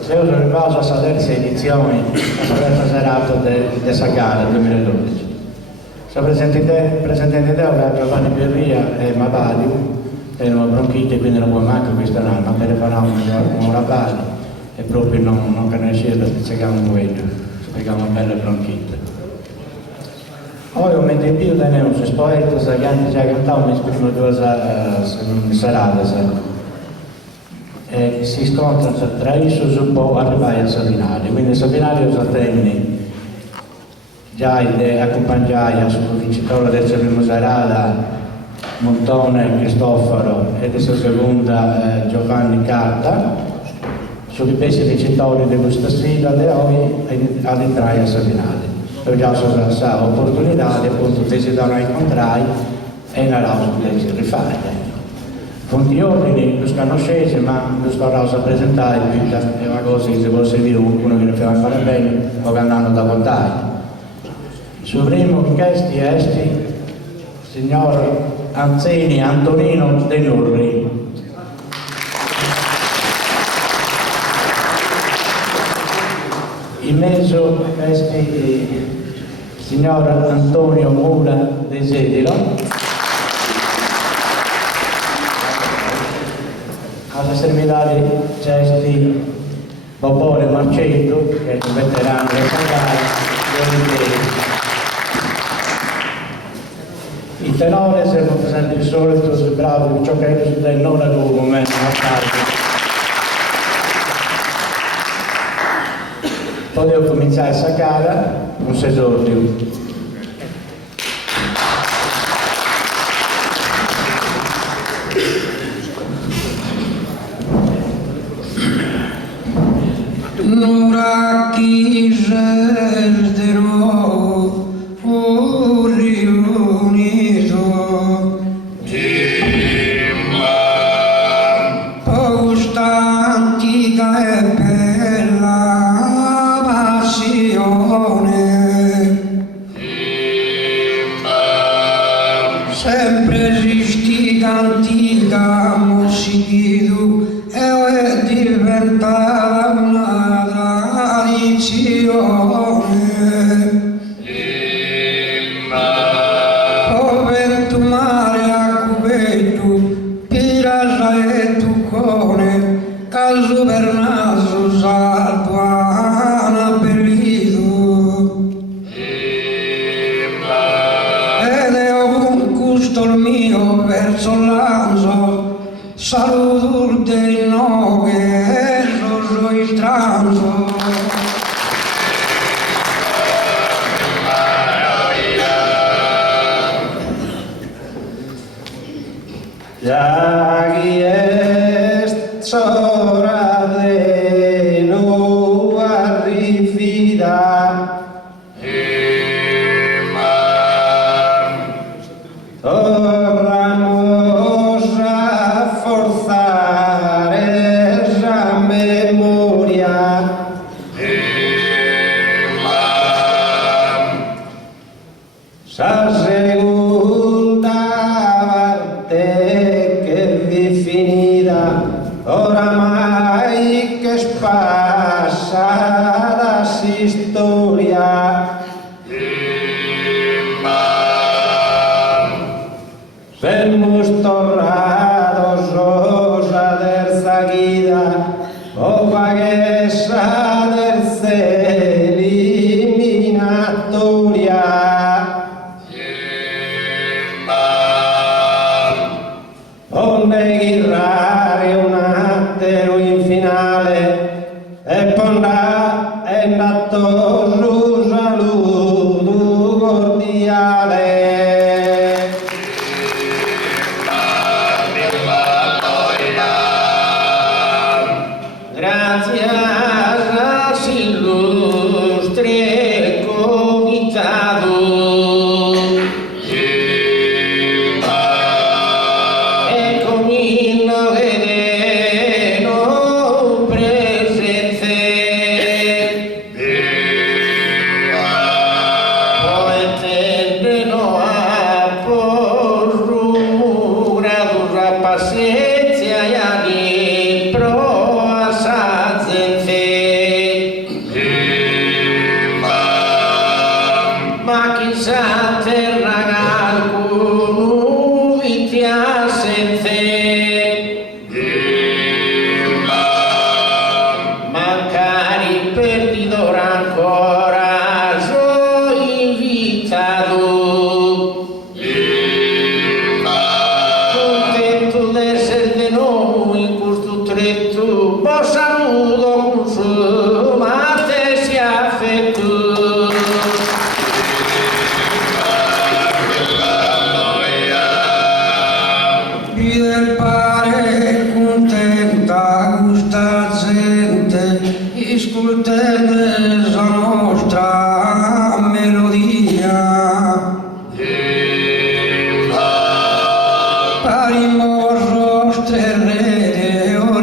Siamo arrivati alla terza edizione, alla terza serata di Gara 2012. Siamo presenti Giovanni Berria e Mavadio, erano bronchite, quindi non può manco questo anno, ma telefonavamo con la pari e proprio non conosceva, spiegavamo quello, spiegavamo belle bronchite. Ora, mentre più tenemos os poetas, che hanno già cantato, mi esprimo due serate. Si scontrano tra essi un po' arrivare al Sabinale, quindi il Sabinale è Atzeni, già accompagnati sul vincitore del primo serata Montone Cristoforo e della seconda Giovanni Carta, sui pesi vincitori di questa sfida di oggi ad entrare al Sabinale. Ho già questa opportunità di appunto desidero incontrare e la rosa di rifare. Con gli ordini non sono scesi, ma non sto a presentare, è una cosa che se vuole servire qualcuno che ne fa fare bene o che andranno da contare. Sul primo chiesto è signor Atzeni Antonino de Nurri. In mezzo questi signor Antonio Mula de Sedilo. Alla seminari gesti Bobore Marceddu, che è un veterano del Gara. Il tenore siamo presenti il solito, sul bravo, ciò che è del Noragugume. Poi devo cominciare a Gara, un Esordio. Nurachi Sedilo riunito posta antica e bella passione sempre esistita antica Marceddu e è diventata una tradizione. O vento mare a cubetto, pirasa e tuccone, caso per naso salto a abbellito. Ed è un gusto il mio verso l'anzo, saluto dei no che sono il transo. Ya chi est sora de no arrifida tornamos a forzar esa memoria sa segunda oramai che spassa la storia sermos torrados osa terza guida o vaghezza terza eliminatoria. Onde ghirrare un attero in finale e pondà è nato su saluto cordiale. Grazie a illustri comitato.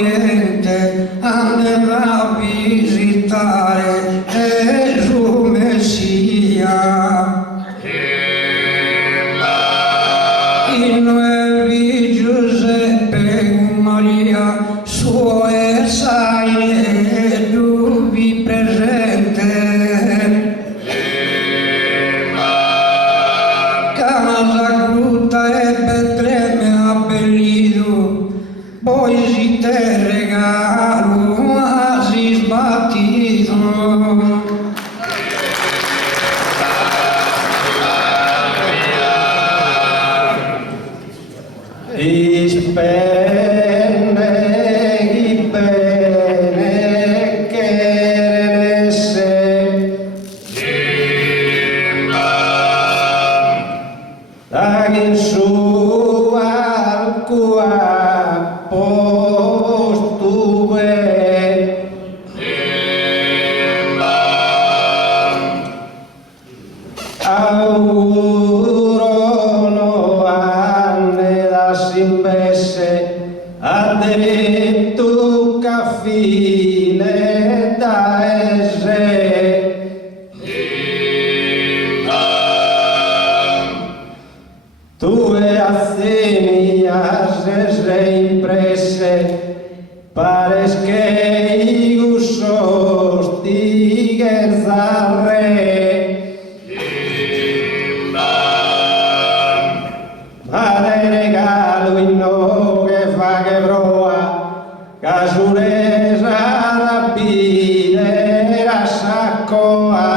Oriente andava a visitare Gesù Messia. In nuovi Giuseppe Maria suoi sai dubi presente. Casa Gruta e Betlemme abbellito, poi si te regalo asi sbattito. Atzeni impresse, pares che iusos digers al re. Mare regalo in no che fa che broa, casuresa rapide la saccoa.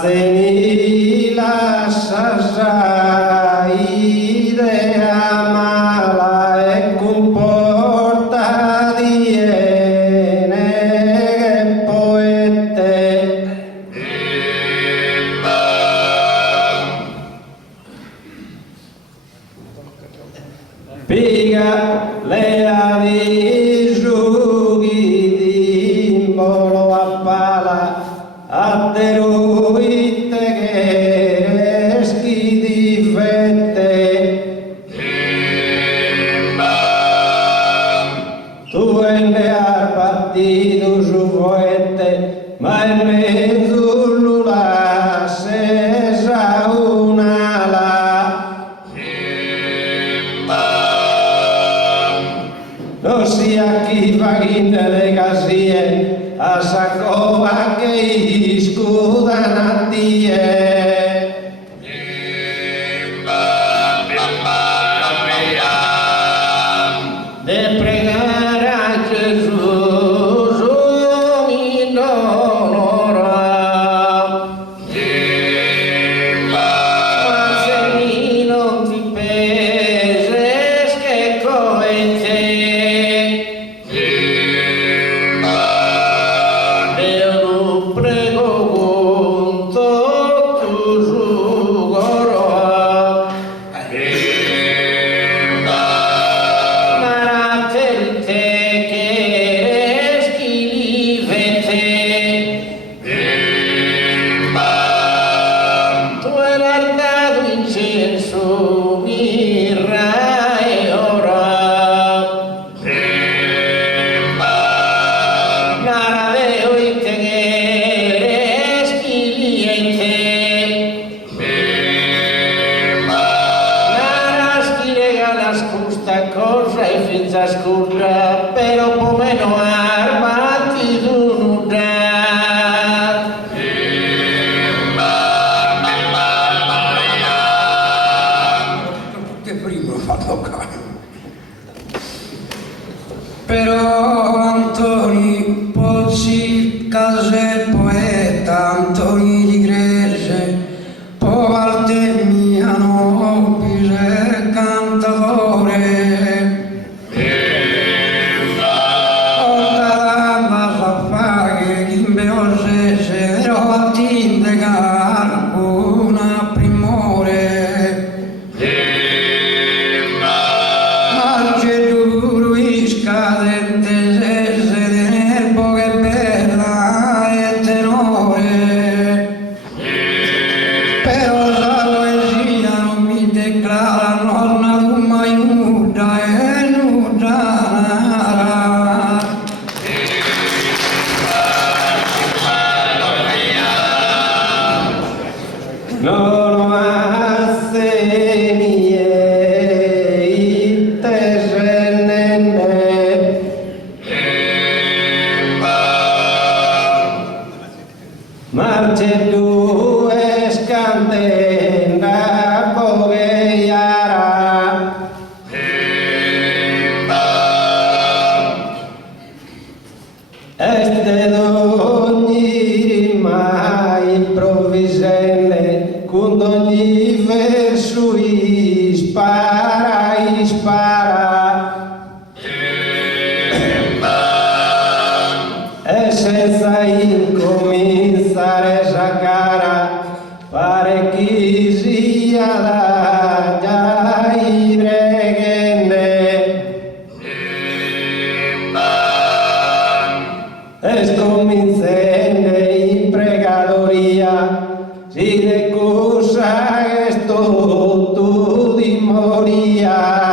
Atzeni la sasa idea mala e comporta diene che poete. Piga le avvisughi di imbolo a pala atteruite che reschi di fette. Tu enne har partito su poete, ma in mezzo nulla sesa un'ala. Non sia chi fa ghinte le casie, sacoa que escudan a ti. De pregar a Jesús mi honora. Atzeni non ti peses che coete. Io non prego conto tu su coro. Scurra, però po' meno armati d'un'unità. Che prima l'ho fatto caro. Però Antoni Pozzi, case poeta, Antoni di Grese, povarte mia nobile cantatore. Marceddu scantenda poeiara. Este d'ogni rima improvviselle, con ogni verso ispara, e senza incominciare a gara, pare chi sia la gairegende. E scomincende in pregaloria, si decusa esto tu di moria.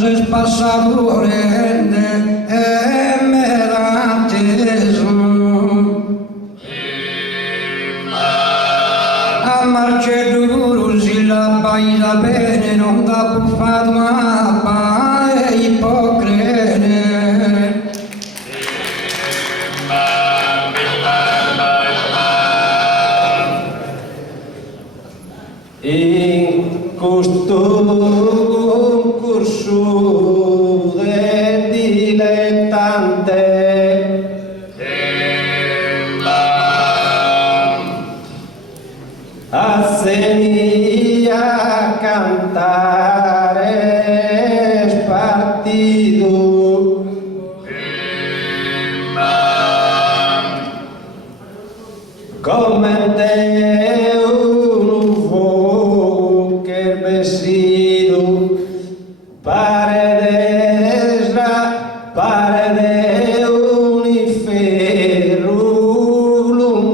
se passato rende e me l'ha atteso. A Marceddu Salvatore bene non t'ha buffato ma è ipocrene. In questo concorso del dilettante Atzeni a cantare spartito come te un fuoco che vestido pare de Oniferi illuminante.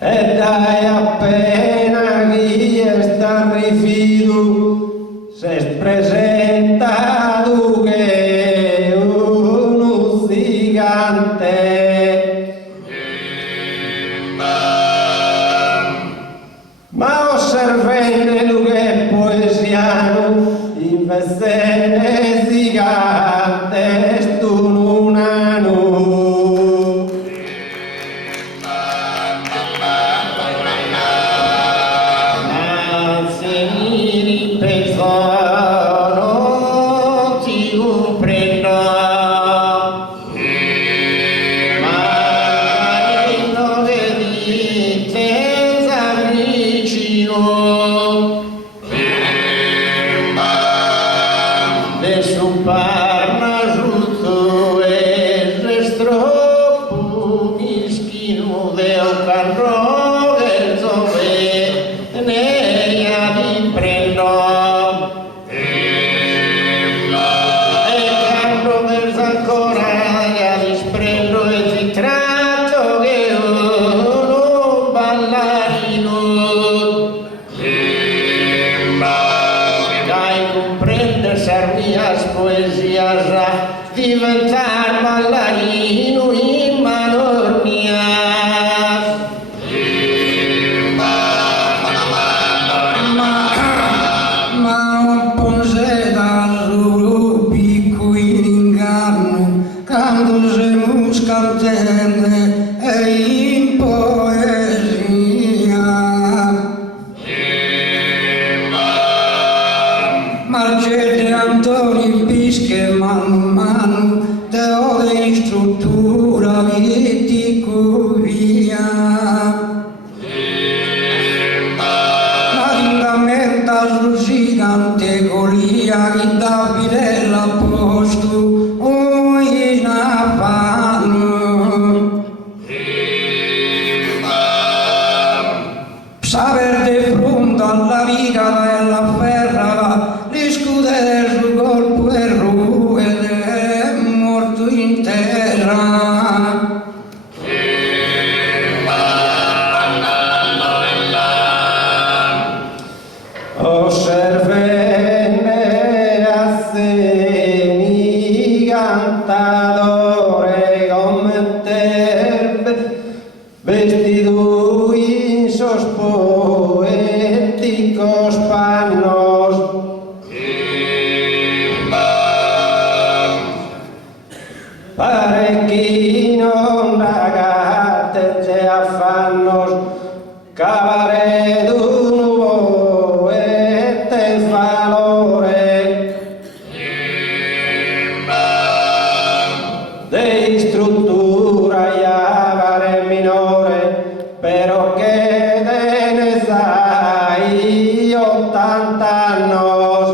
E dai appena chi sta rifido si è presentato che uno zigante. Ma osservando lo che è poesiano in vestene zigante stu non hanno. Diventar ballarino in manornia. Ma non ponse da solo picco in inganno, quando se muscantende e in poesia. Marceddu Antoni Pische mano teode in struttura vitico via. Maringamenta su gigante golia in Davide l'apposto o in affanno. Saper di fronte alla vita della ferra li scudere sul colpo e ruede morto in terra. Osservene Atzeni cantatore come te vestido in sos poeticos pannos. Pare chi non ragate te affannos cavare d'un poete valore de struttura iavare minore però che te ne sai 80 annos.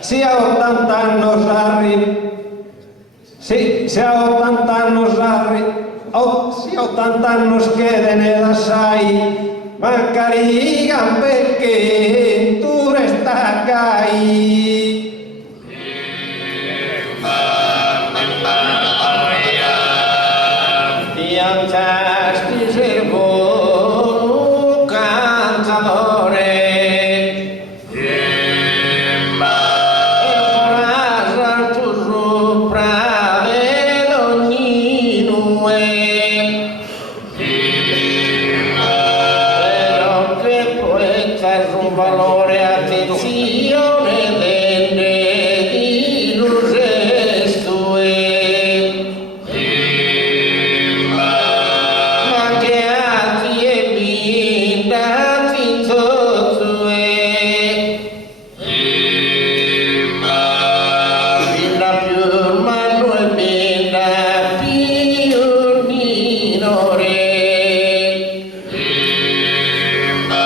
Sia 80 annos sia 80 annos queden assai, ma carigan perché tu resta cai. lezione delle di Lusestue. Ma che atti e bindati totue. Binda più mano e binda più minore. Ma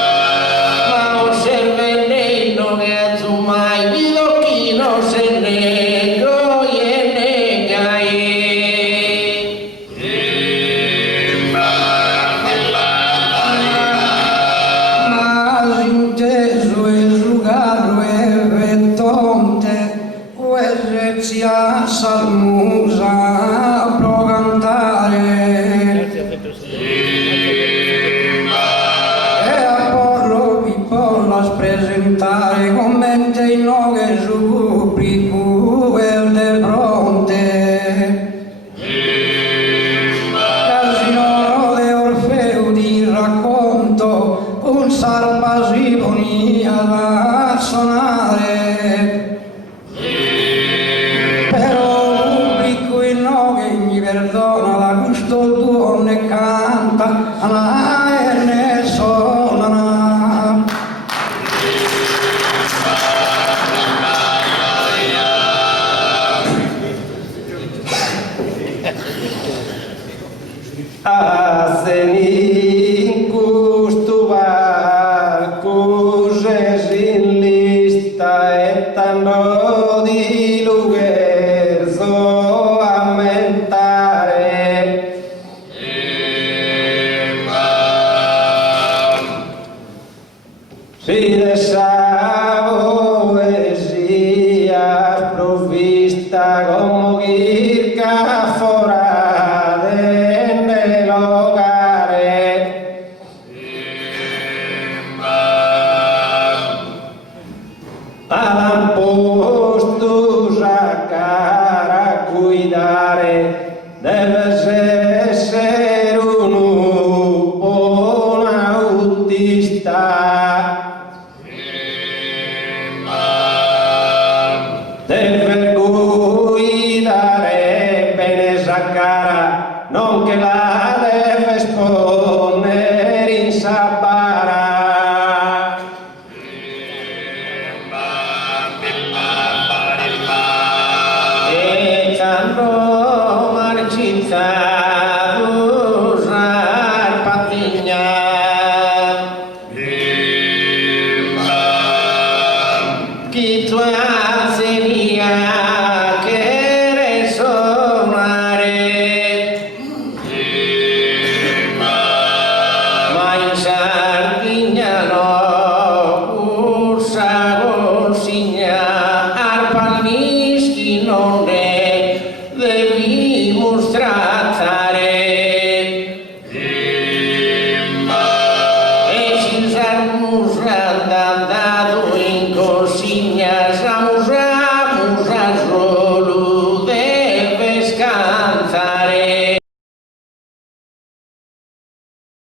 osserve lei non è tu mai vivo chi non se ne goie negai. Mas inteso e julgado e vetonte, o esercia salmusa pro cantare. E Apollo vi pollas presentare, commente in noghe supplicu el de fronte. Casinoro de Orfeo di racconto, un sarpa si ponia da suonare. Però pubblico in noghe mi perdona, la gusto tuo ne canta, e ne suona. Atzeni custuva cuses in lista et tanno di lugherzo ammentare. Si desavo poesia provvista como circa fora nell'ogare. Adam postus a Gara cuidare, debes essere un buon autista. Deve guidare bene a Gara, non che la deve esponere in sabara. E canno marcizzato usar patigna. Chi tu Atzenia che resonare. Ma in Sardegna no, ursa consigna, arpallischi non ne devi mostrare. E ci sarmus andato in consigna